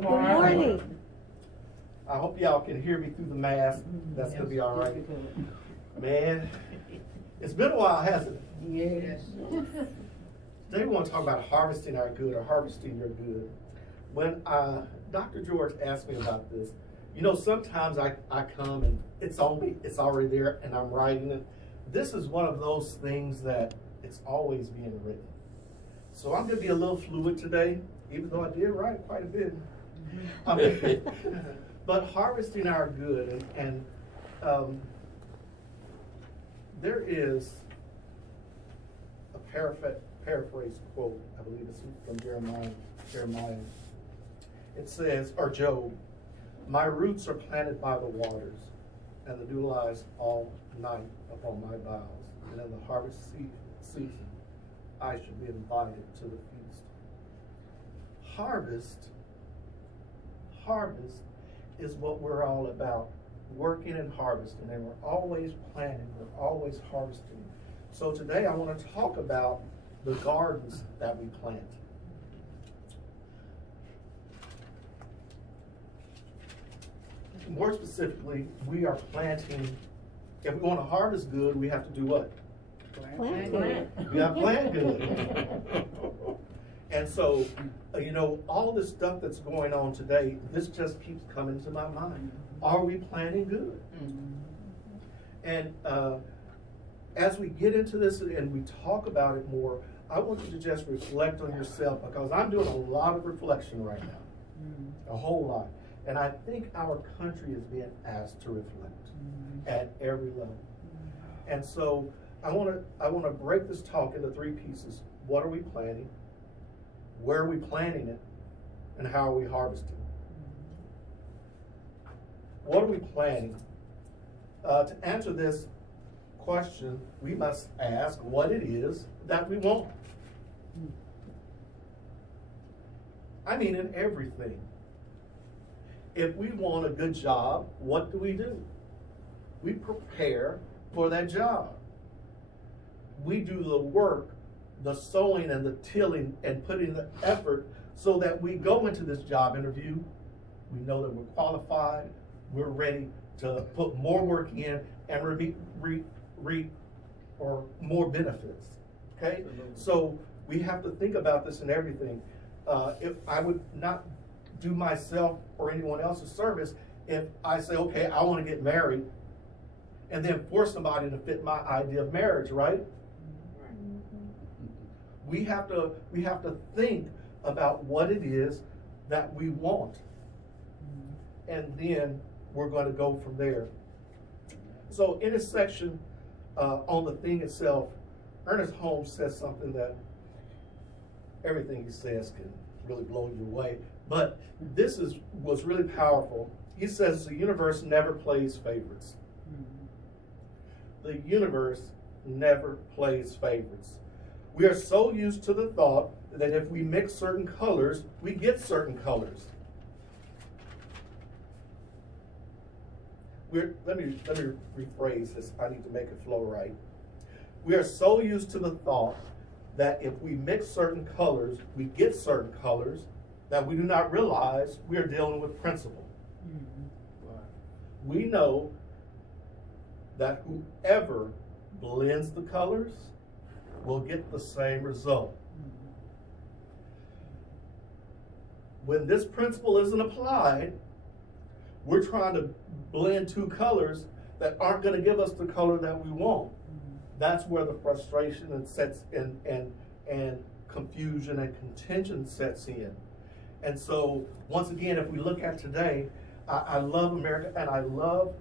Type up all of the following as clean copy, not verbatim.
Good morning. I hope y'all can hear me through the mask. That's going to be all right. Man, it's been a while, hasn't it? Yes. Today we want to talk about harvesting our good or harvesting your good. When Dr. George asked me about this, you know, sometimes I come and it's already there and I'm writing it. This is one of those things that it's always being written. So I'm going to be a little fluid today, even though I did write quite a bit. But harvesting our good, and there is a paraphrase quote, I believe it's from Jeremiah. It says, or Job, "My roots are planted by the waters, and the dew lies all night upon my boughs, and in the harvest season I should be invited to the feast." Harvest is what we're all about, working and harvesting, and we're always planting, we're always harvesting. So today I want to talk about the gardens that we plant. More specifically, we are planting. If we want to harvest good, we have to do what? Plant. We got to plant good. And so, you know, all this stuff that's going on today, this just keeps coming to my mind. Are we planting good? And as we get into this and we talk about it more, I want you to just reflect on yourself, because I'm doing a lot of reflection right now, a whole lot. And I think our country is being asked to reflect at every level. And so I want to break this talk into three pieces. What are we planting? Where are we planting it? And how are we harvesting? What are we planting? To answer this question, we must ask what it is that we want. I mean, in everything. If we want a good job, what do? We prepare for that job. We do the work, the sowing and the tilling and putting the effort so that we go into this job interview. We know that we're qualified. We're ready to put more work in and reap or more benefits. Okay? So we have to think about this in everything. If I would not do myself or anyone else's service if I say, okay, I want to get married, and then force somebody to fit my idea of marriage, right? We have to think about what it is that we want, and then we're going to go from there. So in this section on the thing itself, Ernest Holmes says something that everything he says can really blow you away, but this was really powerful. He says the universe never plays favorites. The universe never plays favorites. We are so used to the thought that if we mix certain colors, we get certain colors. Let me rephrase this. I need to make it flow right. We are so used to the thought that if we mix certain colors, we get certain colors, that we do not realize we are dealing with principle. We know that whoever blends the colors will get the same result. When this principle isn't applied, we're trying to blend two colors that aren't going to give us the color that we want. That's where the frustration and sets in, and confusion and contention sets in. And so, once again, if we look at today, I love America, and I love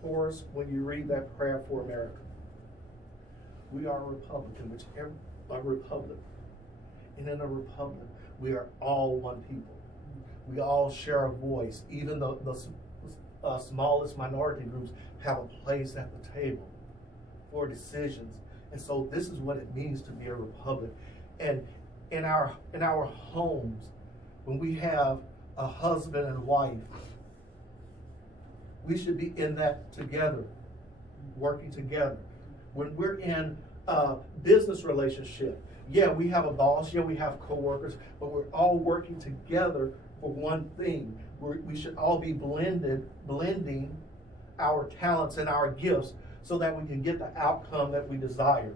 Horace when you read that prayer for America. We are a Republican, a republic. And in a republic, we are all one people. We all share a voice. Even the smallest minority groups have a place at the table for decisions. And so this is what it means to be a republic. And in our homes, when we have a husband and wife, we should be in that together, working together. When we're in a business relationship, yeah, we have a boss, yeah, we have coworkers, but we're all working together for one thing. We should all be blending our talents and our gifts so that we can get the outcome that we desire.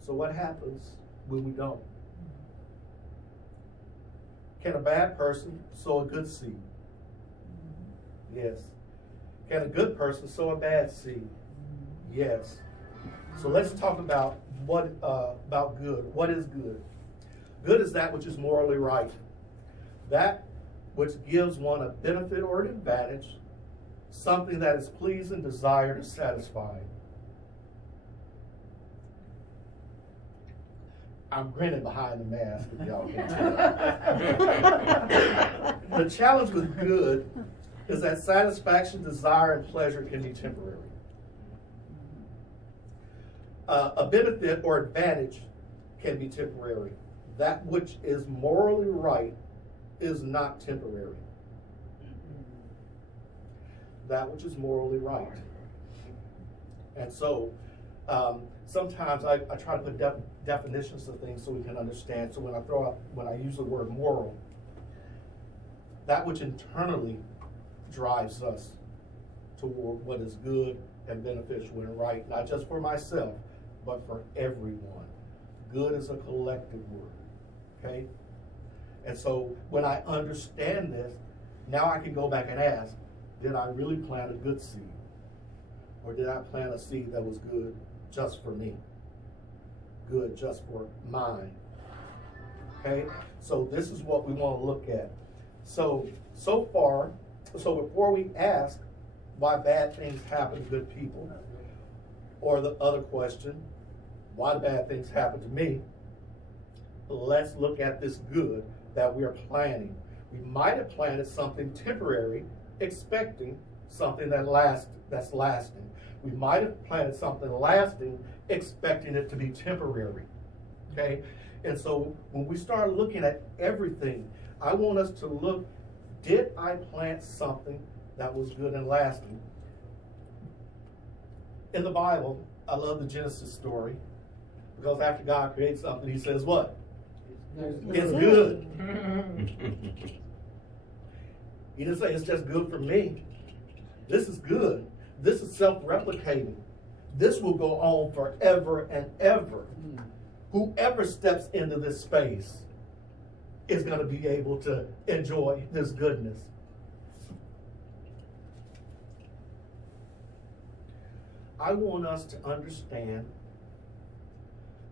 So what happens when we don't? Can a bad person sow a good seed? Yes. Can a good person sow a bad seed? Yes. So let's talk about about good. What is good? Good is that which is morally right. That which gives one a benefit or an advantage, something that is pleasing, desired, or satisfied. I'm grinning behind the mask, if y'all can tell. The challenge with good is that satisfaction, desire, and pleasure can be temporary. A benefit or advantage can be temporary. That which is morally right is not temporary. That which is morally right. And so, sometimes I try to put definitions of things so we can understand. So when I use the word moral, that which internally drives us toward what is good and beneficial and right, not just for myself, but for everyone. Good is a collective word, okay? And so when I understand this, now I can go back and ask, did I really plant a good seed? Or did I plant a seed that was good just for me? Good just for mine. Okay? So this is what we want to look at. So before we ask why bad things happen to good people, or the other question, why do bad things happen to me, let's look at this good that we are planting. We might have planted something temporary, expecting something that's lasting. We might have planted something lasting, expecting it to be temporary. Okay? And so when we start looking at everything, I want us to look, did I plant something that was good and lasting? In the Bible, I love the Genesis story, because after God creates something, he says what? It's good. He didn't say it's just good for me. This is good. This is self-replicating. This will go on forever and ever. Whoever steps into this space is going to be able to enjoy this goodness. I want us to understand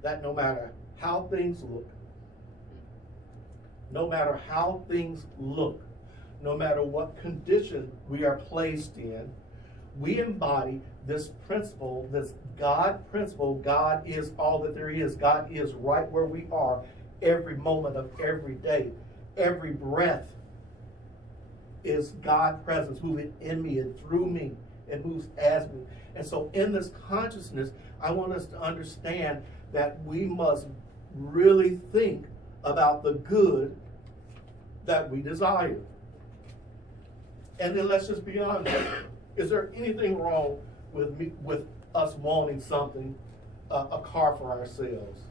that no matter how things look, no matter what condition we are placed in, we embody this principle, this God principle. God is all that there is. God is right where we are every moment of every day. Every breath is God's presence moving in me and through me and moves as me. And so in this consciousness, I want us to understand that we must really think about the good that we desire. And then let's just be honest. Is there anything wrong with us wanting something, a car for ourselves,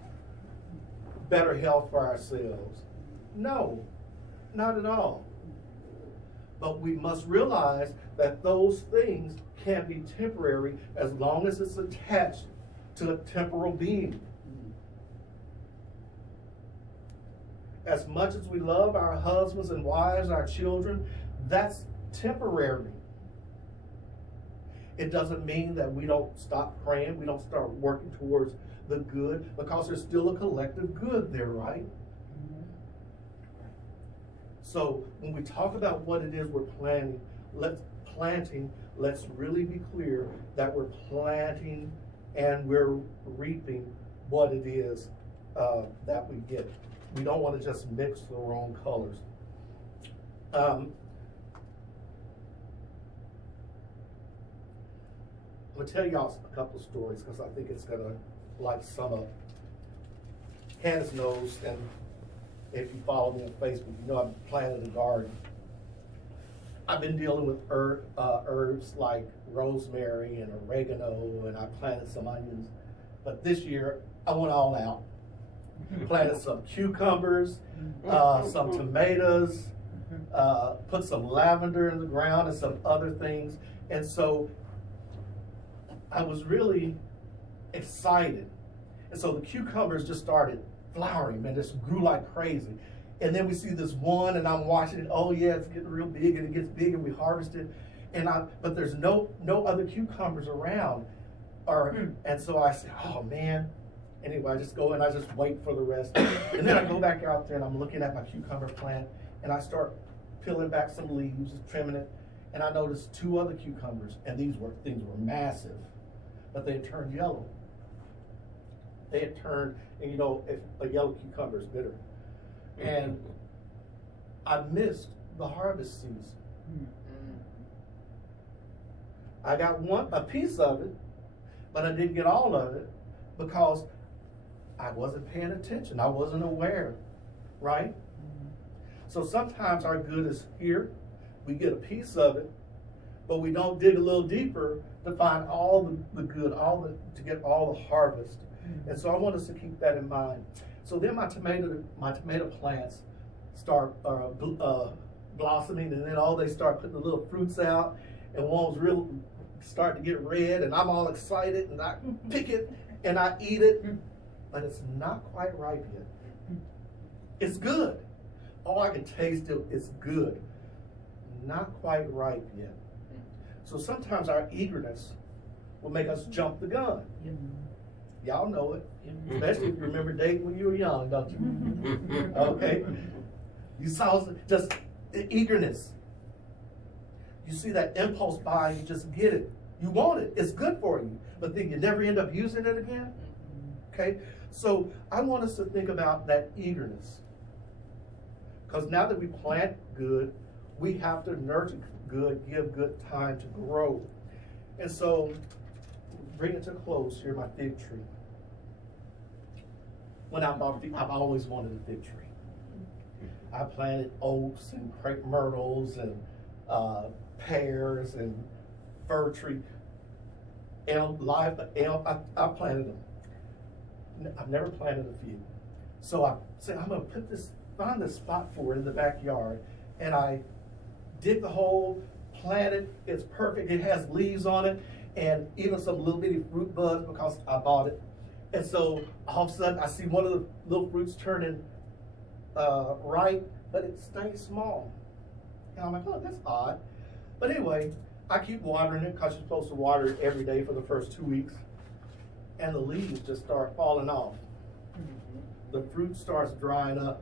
better health for ourselves? No, not at all. But we must realize that those things can be temporary as long as it's attached to a temporal being. As much as we love our husbands and wives, our children, that's temporary. It doesn't mean that we don't stop praying, we don't start working towards the good, because there's still a collective good there, right? So when we talk about what it is we're planting, let's really be clear that we're planting and we're reaping what it is that we get. We don't want to just mix the wrong colors. I'm going to tell y'all a couple of stories because I think it's going to sum up. Candace knows, and if you follow me on Facebook, you know I've planted a garden. I've been dealing with herbs like rosemary and oregano, and I planted some onions. But this year, I went all out. Planted some cucumbers, some tomatoes, put some lavender in the ground and some other things. And so I was really excited. And so the cucumbers just started flowering, man, just grew like crazy. And then we see this one, and I'm watching it. Oh yeah, it's getting real big, and it gets big, and we harvest it. But there's no other cucumbers around, and so I said, oh man. Anyway, I just go and I just wait for the rest, and then I go back out there and I'm looking at my cucumber plant, and I start peeling back some leaves, trimming it, and I noticed 2 other cucumbers, and things were massive, but they had turned yellow. They had turned, and you know, if a yellow cucumber is bitter. And I missed the harvest season. I got a piece of it, but I didn't get all of it because I wasn't paying attention. I wasn't aware, right? So sometimes our good is here. We get a piece of it, but we don't dig a little deeper to find all the good, to get all the harvest. And so I want us to keep that in mind. So then my tomato plants start blossoming, and then they start putting the little fruits out, and one's real start to get red, and I'm all excited, and I pick it and I eat it, but it's not quite ripe yet. It's good. Oh, I can taste it. It's good. Not quite ripe yet. So sometimes our eagerness will make us jump the gun. Y'all know it, especially if you remember dating when you were young, don't you? Okay. You saw just the eagerness. You see that impulse buy, you just get it. You want it. It's good for you. But then you never end up using it again. Okay? So I want us to think about that eagerness. Because now that we plant good, we have to nurture good, give good time to grow. And so, bring it to a close here, my fig tree. When I've always wanted a fig tree. I planted oaks and crepe myrtles and pears and fir tree, elm. I planted them. I've never planted a fig. So I said, I'm gonna find this spot for it in the backyard, and I dig the hole, plant it. It's perfect. It has leaves on it, and even some little bitty fruit buds because I bought it. And so all of a sudden I see one of the little fruits turning ripe, but it stays small. And I'm like, oh, that's odd. But anyway, I keep watering it because you're supposed to water it every day for the first 2 weeks. And the leaves just start falling off. The fruit starts drying up.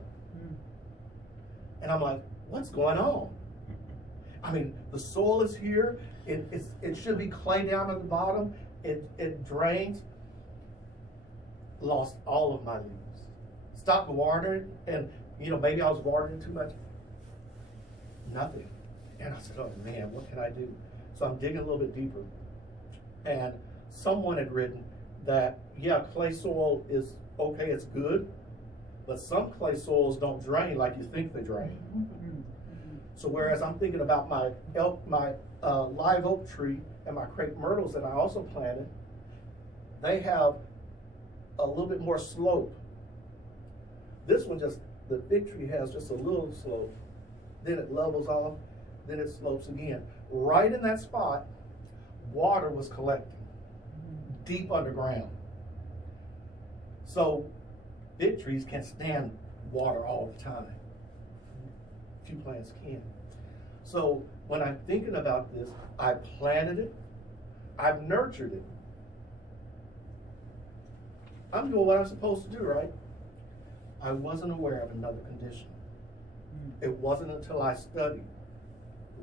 And I'm like, what's going on? I mean, the soil is here. It should be clay down at the bottom. It drains. Lost all of my leaves. Stopped watering, and maybe I was watering too much. Nothing. And I said, oh man, what can I do? So I'm digging a little bit deeper. And someone had written that, yeah, clay soil is okay, it's good, but some clay soils don't drain like you think they drain. So whereas I'm thinking about my live oak tree and my crepe myrtles that I also planted, they have a little bit more slope. This one the fig tree has just a little slope. Then it levels off, then it slopes again. Right in that spot, water was collecting deep underground. So fig trees can't stand water all the time. Few plants can. So when I'm thinking about this, I planted it, I've nurtured it. I'm doing what I'm supposed to do, right? I wasn't aware of another condition. It wasn't until I studied,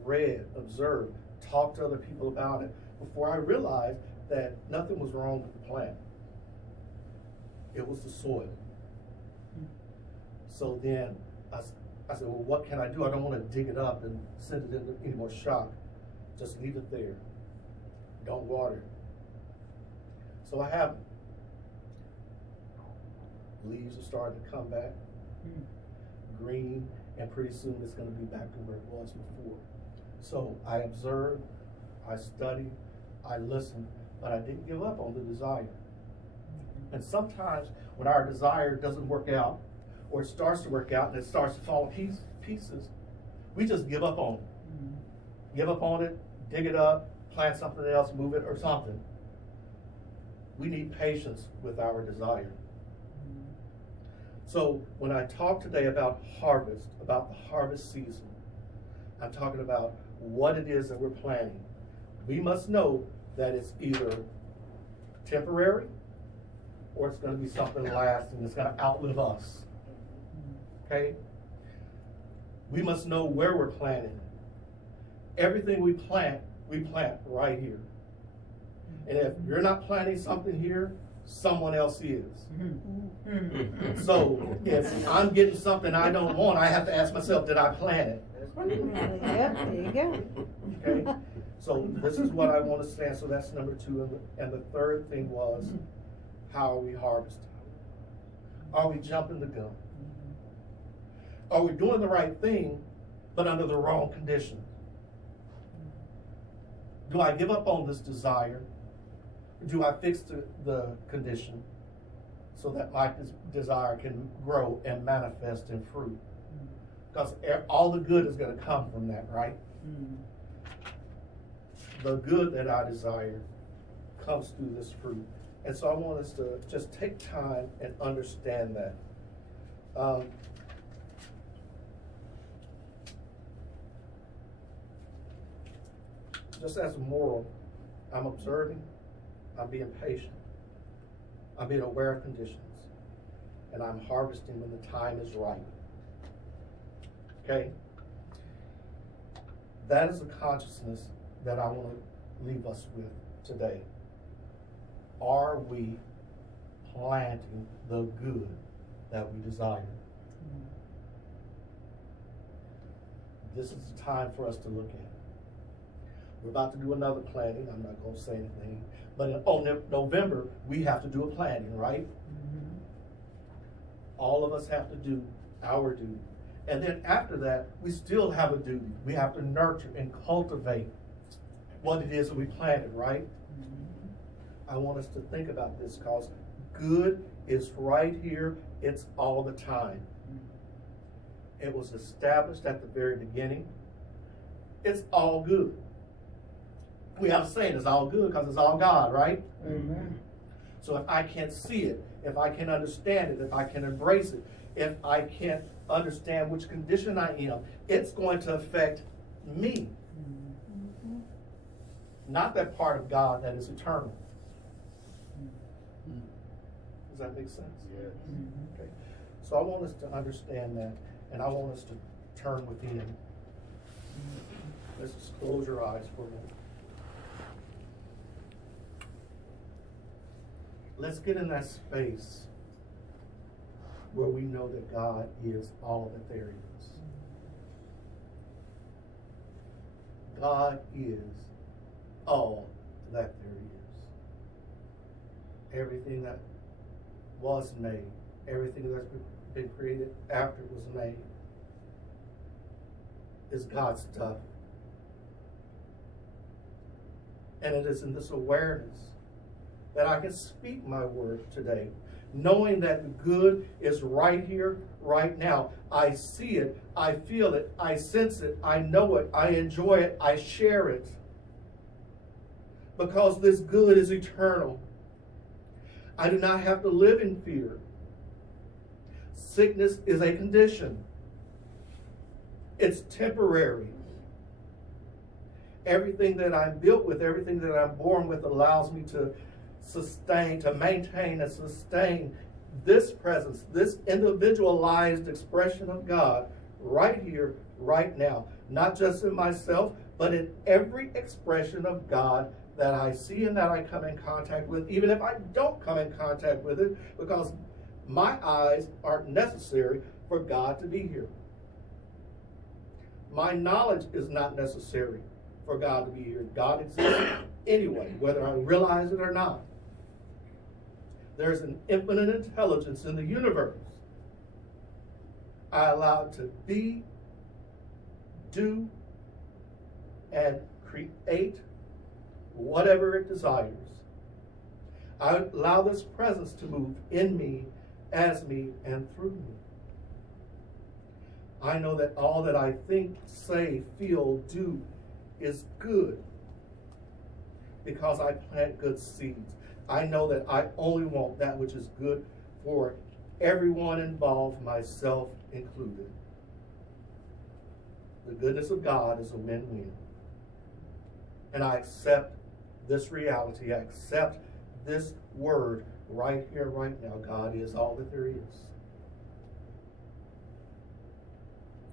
read, observed, talked to other people about it, before I realized that nothing was wrong with the plant. It was the soil. So then I said, well, what can I do? I don't want to dig it up and send it into any more shock. Just leave it there. Don't water it. So I haven't. Leaves are starting to come back, green, and pretty soon it's going to be back to where it was before. So I observed, I studied, I listened, but I didn't give up on the desire. And sometimes when our desire doesn't work out, or it starts to work out and it starts to fall to pieces, we just give up on it. Give up on it, dig it up, plant something else, move it or something. We need patience with our desire. So when I talk today about harvest, about the harvest season, I'm talking about what it is that we're planting. We must know that it's either temporary or it's going to be something lasting that's going to outlive us. Okay? We must know where we're planting. Everything we plant right here. And if you're not planting something here, someone else is. So if I'm getting something I don't want, I have to ask myself, did I plant it? Yep, there you go. Okay? So this is what I want to stand. So that's number 2. And the third thing was, how are we harvesting? Are we jumping the gun? Are we doing the right thing, but under the wrong conditions? Do I give up on this desire? Do I fix the condition so that my desire can grow and manifest in fruit? Because all the good is going to come from that, right? The good that I desire comes through this fruit. And so I want us to just take time and understand that. Just as a moral, I'm observing, I'm being patient, I'm being aware of conditions, and I'm harvesting when the time is right. Okay? That is the consciousness that I want to leave us with today. Are we planting the good that we desire? This is the time for us to look at it. We're about to do another planting. I'm not going to say anything. But in November, we have to do a planting, right? All of us have to do our duty. And then after that, we still have a duty. We have to nurture and cultivate what it is that we planted, right? I want us to think about this because good is right here. It's all the time. It was established at the very beginning. It's all good. We have a saying, it's all good because it's all God, right? Amen. So if I can't see it, if I can understand it, if I can embrace it, if I can't understand which condition I am, it's going to affect me. Not that part of God that is eternal. Does that make sense? Yes. Okay. So I want us to understand that, and I want us to turn within. Let's just close your eyes for a minute. Let's get in that space where we know that God is all that there is. God is all that there is. Everything that was made, everything that's been created after it was made is God's stuff. And it is in this awareness that I can speak my word today, knowing that the good is right here, right now. I see it, I feel it, I sense it, I know it, I enjoy it, I share it. Because this good is eternal. I do not have to live in fear. Sickness is a condition. It's temporary. Everything that I'm built with, everything that I'm born with allows me to sustain, to maintain and sustain this presence, this individualized expression of God right here, right now. Not just in myself, but in every expression of God that I see and that I come in contact with, even if I don't come in contact with it, because my eyes aren't necessary for God to be here. My knowledge is not necessary for God to be here. God exists anyway, whether I realize it or not. There's an infinite intelligence in the universe. I allow it to be, do, and create whatever it desires. I allow this presence to move in me, as me, and through me. I know that all that I think, say, feel, do is good because I plant good seeds. I know that I only want that which is good for everyone involved, myself included. The goodness of God is a win-win. And I accept this reality. I accept this word right here, right now. God is all that there is.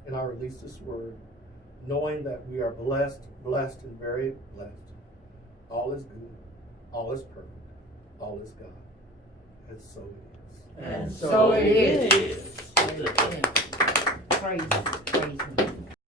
And I release this word knowing that we are blessed, blessed, and very blessed. All is good. All is perfect. All is God. And so it is. And so it is. Praise, praise Him.